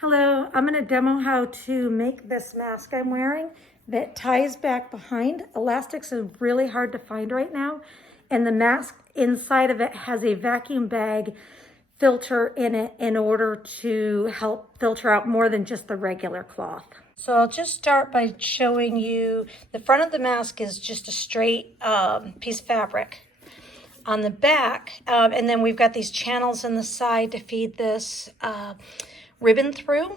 Hello, I'm going to demo how to make this mask I'm wearing that ties back behind. Elastics are really hard to find right now, and the mask inside of it has a vacuum bag filter in it in order to help filter out more than just the regular cloth. So I'll just start by showing you the front of the mask is just a straight piece of fabric. On the back, and then we've got these channels in the side to feed this ribbon through.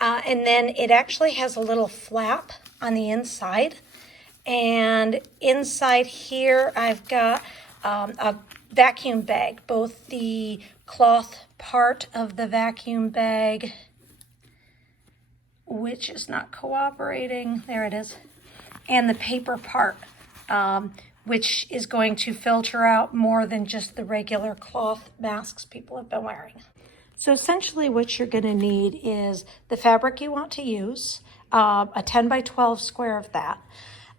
And then it actually has a little flap on the inside. And inside here, I've got a vacuum bag, both the cloth part of the vacuum bag, which is not cooperating, there it is, and the paper part, which is going to filter out more than just the regular cloth masks people have been wearing. So essentially what you're going to need is the fabric you want to use, a 10 by 12 square of that,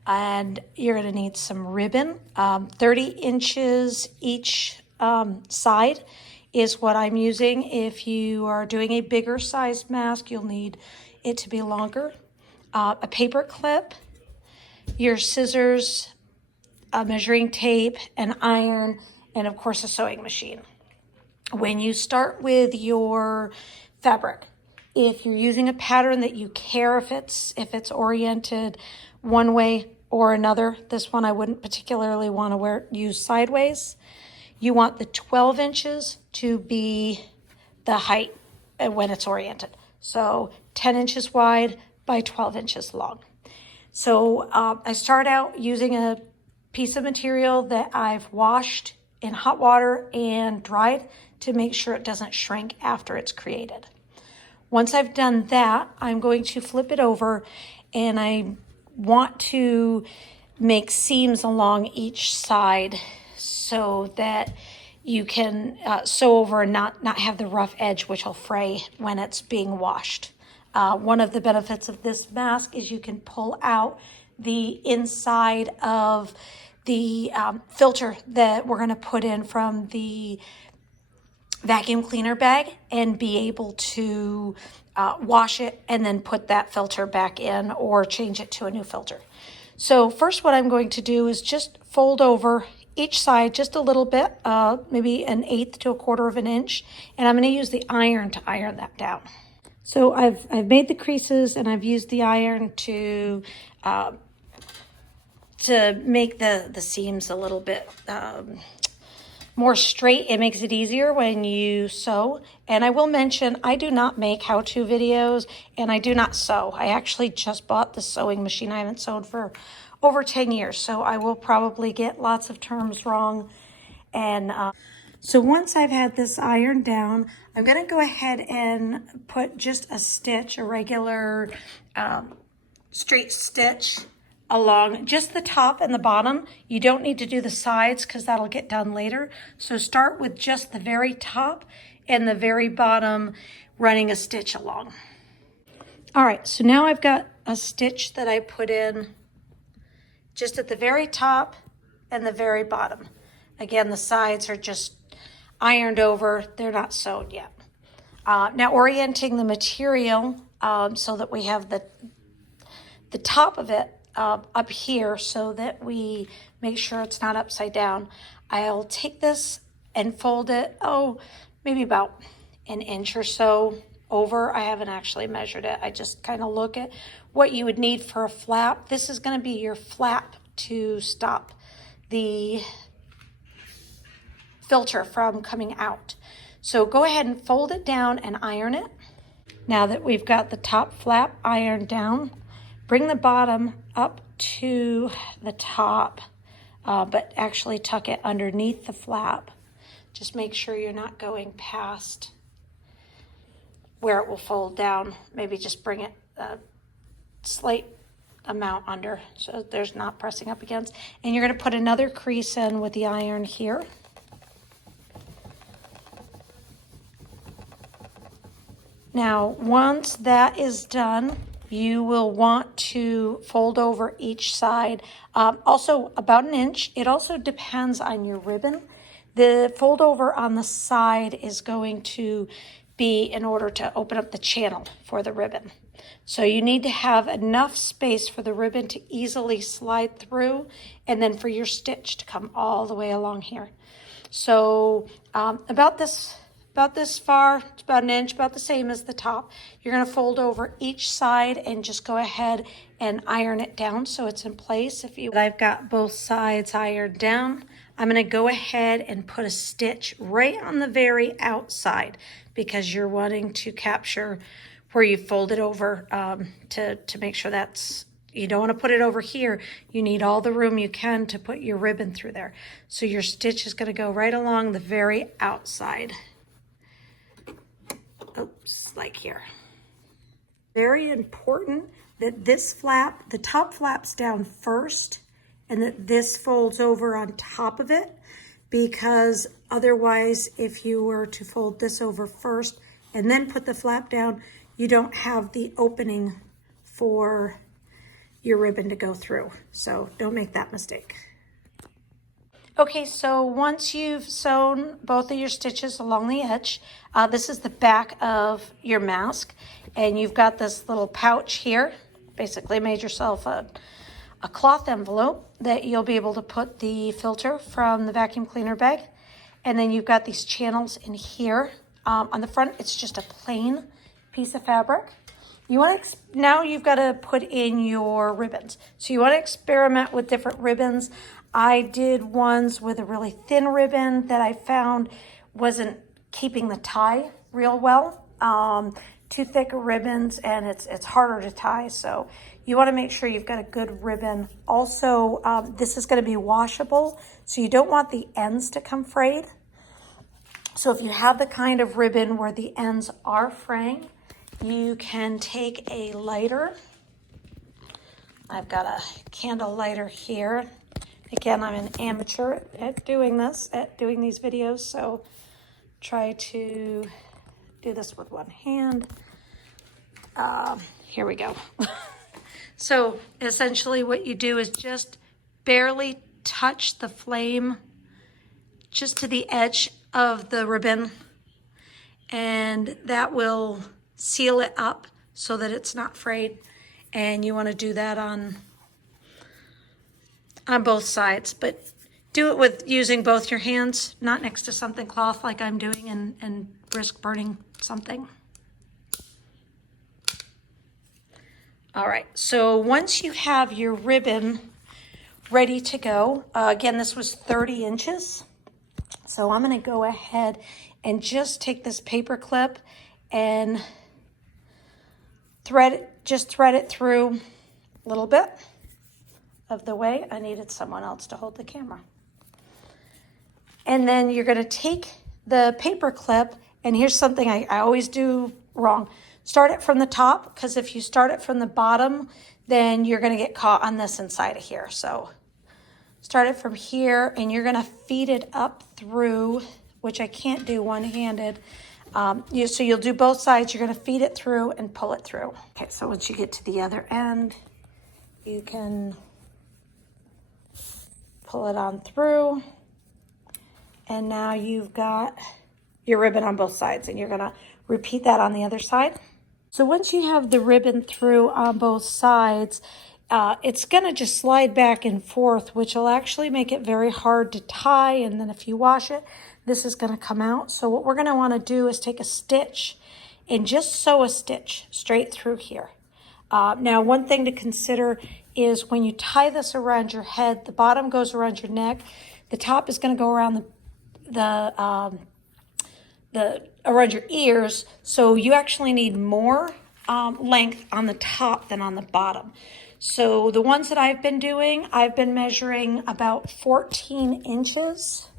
and you're going to need some ribbon. 30 inches each side is what I'm using. If you are doing a bigger size mask, you'll need it to be longer. A paper clip, your scissors, a measuring tape, an iron, and of course a sewing machine. When you start with your fabric, if you're using a pattern that you care if it's oriented one way or another, this one I wouldn't particularly want to use sideways. You want the 12 inches to be the height when it's oriented. So 10 inches wide by 12 inches long. So I start out using a piece of material that I've washed in hot water and dried to make sure it doesn't shrink after it's created. Once I've done that, I'm going to flip it over, and I want to make seams along each side so that you can sew over and not have the rough edge, which will fray when it's being washed. One of the benefits of this mask is you can pull out the inside of the filter that we're going to put in from the vacuum cleaner bag and be able to wash it and then put that filter back in or change it to a new filter. So first what I'm going to do is just fold over each side just a little bit, maybe 1/8 to 1/4 of an inch, and I'm going to use the iron to iron that down. So I've made the creases, and I've used the iron to make the seams a little bit more straight. It makes it easier when you sew. And I will mention, I do not make how-to videos, and I do not sew. I actually just bought the sewing machine. I haven't sewed for over 10 years, so I will probably get lots of terms wrong. And so once I've had this ironed down, I'm going to go ahead and put just a stitch, a regular straight stitch along just the top and the bottom. You don't need to do the sides because that'll get done later. So start with just the very top and the very bottom, running a stitch along. All right, so now I've got a stitch that I put in just at the very top and the very bottom. Again, the sides are just ironed over. They're not sewed yet. Now orienting the material so that we have the top of it up here so that we make sure it's not upside down. I'll take this and fold it, maybe about 1 inch or so over. I haven't actually measured it. I just kind of look at what you would need for a flap. This is going to be your flap to stop the filter from coming out. So go ahead and fold it down and iron it. Now that we've got the top flap ironed down, bring the bottom up to the top, but actually tuck it underneath the flap. Just make sure you're not going past where it will fold down. Maybe just bring it a slight amount under so there's not pressing up against. And you're going to put another crease in with the iron here. Now, once that is done, you will want to fold over each side, also about 1 inch. It also depends on your ribbon. The fold over on the side is going to be in order to open up the channel for the ribbon. So you need to have enough space for the ribbon to easily slide through, and then for your stitch to come all the way along here. So about this far, it's about an inch, about the same as the top. You're going to fold over each side and just go ahead and iron it down so it's in place. I've got both sides ironed down, I'm going to go ahead and put a stitch right on the very outside because you're wanting to capture where you fold it over to make sure you don't want to put it over here. You need all the room you can to put your ribbon through there. So your stitch is going to go right along the very outside. Oops, like here. Very important that this flap, the top flap's down first, and that this folds over on top of it, because otherwise, if you were to fold this over first and then put the flap down, you don't have the opening for your ribbon to go through. So don't make that mistake. Okay, so once you've sewn both of your stitches along the edge, this is the back of your mask, and you've got this little pouch here. Basically made yourself a cloth envelope that you'll be able to put the filter from the vacuum cleaner bag. And then you've got these channels in here. On the front, it's just a plain piece of fabric. Now you've got to put in your ribbons. So you want to experiment with different ribbons. I did ones with a really thin ribbon that I found wasn't keeping the tie real well. Too thick ribbons, and it's harder to tie. So you want to make sure you've got a good ribbon. Also, this is going to be washable, so you don't want the ends to come frayed. So if you have the kind of ribbon where the ends are fraying, you can take a lighter. I've got a candle lighter here. Again, I'm an amateur at doing these videos, so try to do this with one hand. Here we go. So essentially what you do is just barely touch the flame just to the edge of the ribbon, and that will seal it up so that it's not frayed. And you want to do that on both sides, but do it with using both your hands, not next to something cloth like I'm doing and risk burning something. All right, so once you have your ribbon ready to go, again, this was 30 inches. So I'm gonna go ahead and just take this paper clip and thread it through a little bit of the way. I needed someone else to hold the camera. And then you're gonna take the paper clip, and here's something I always do wrong. Start it from the top, because if you start it from the bottom, then you're gonna get caught on this inside of here. So start it from here, and you're gonna feed it up through, which I can't do one-handed. So you'll do both sides. You're gonna feed it through and pull it through. Okay, so once you get to the other end, you can pull it on through. And now you've got your ribbon on both sides, and you're gonna repeat that on the other side. So once you have the ribbon through on both sides, it's gonna just slide back and forth, which will actually make it very hard to tie. And then if you wash it, this is gonna come out. So what we're gonna wanna do is take a stitch and just sew a stitch straight through here. Now, one thing to consider is when you tie this around your head, the bottom goes around your neck, the top is gonna go around around your ears, so you actually need more length on the top than on the bottom. So the ones that I've been doing, I've been measuring about 14 inches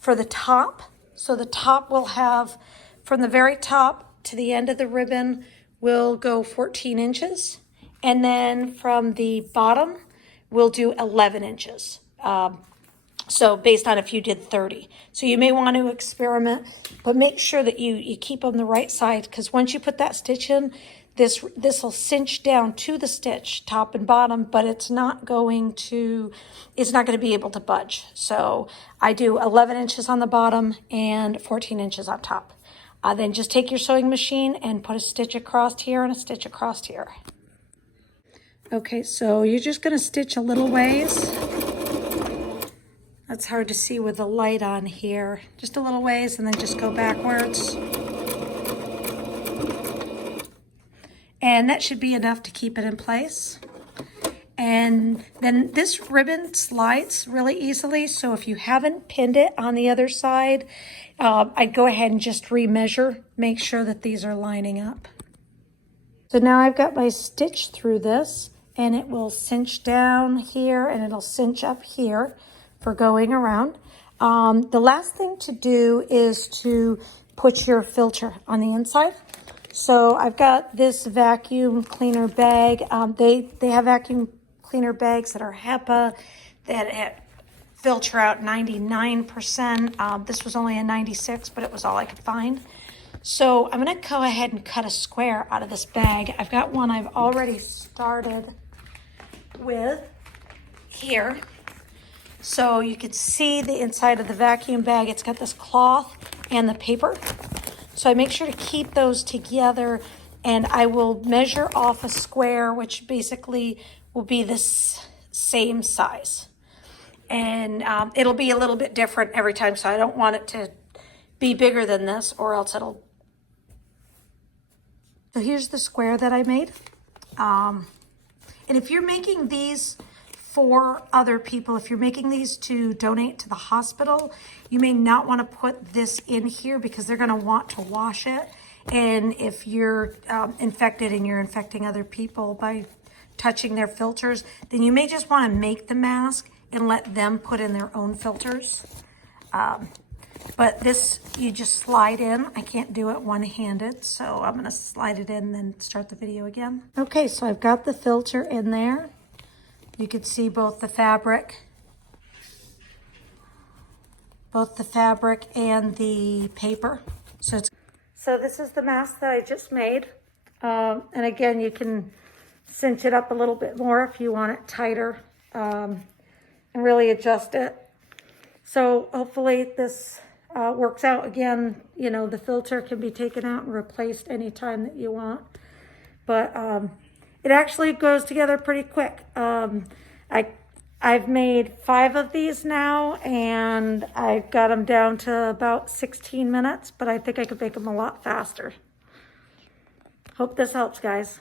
for the top. So the top will have, from the very top to the end of the ribbon, will go 14 inches. And then from the bottom, we'll do 11 inches. So based on if you did 30. So you may want to experiment, but make sure that you keep on the right side, because once you put that stitch in, this will cinch down to the stitch, top and bottom, but it's not going to be able to budge. So I do 11 inches on the bottom and 14 inches on top. Then just take your sewing machine and put a stitch across here and a stitch across here. Okay, so you're just going to stitch a little ways. That's hard to see with the light on here. Just a little ways and then just go backwards. And that should be enough to keep it in place. And then this ribbon slides really easily. So if you haven't pinned it on the other side, I'd go ahead and just remeasure. Make sure that these are lining up. So now I've got my stitch through this, and it will cinch down here and it'll cinch up here for going around. The last thing to do is to put your filter on the inside. So I've got this vacuum cleaner bag. They have vacuum cleaner bags that are HEPA that filter out 99%. This was only a 96, but it was all I could find. So I'm gonna go ahead and cut a square out of this bag. I've got one I've already started with here. So you can see the inside of the vacuum bag. It's got this cloth and the paper. So I make sure to keep those together, and I will measure off a square, which basically will be this same size. And it'll be a little bit different every time, so I don't want it to be bigger than this or else it'll... So here's the square that I made. And if you're making these for other people, if you're making these to donate to the hospital, you may not want to put this in here because they're going to want to wash it. And if you're infected and you're infecting other people by touching their filters, then you may just want to make the mask and let them put in their own filters. But this, you just slide in. I can't do it one-handed, so I'm going to slide it in and then start the video again. Okay, so I've got the filter in there. You can see both the fabric and the paper. So this is the mask that I just made. And again, you can cinch it up a little bit more if you want it tighter, and really adjust it. So hopefully this works out. Again, you know, the filter can be taken out and replaced anytime that you want. But it actually goes together pretty quick. I've made 5 of these now, and I've got them down to about 16 minutes, but I think I could make them a lot faster. Hope this helps, guys.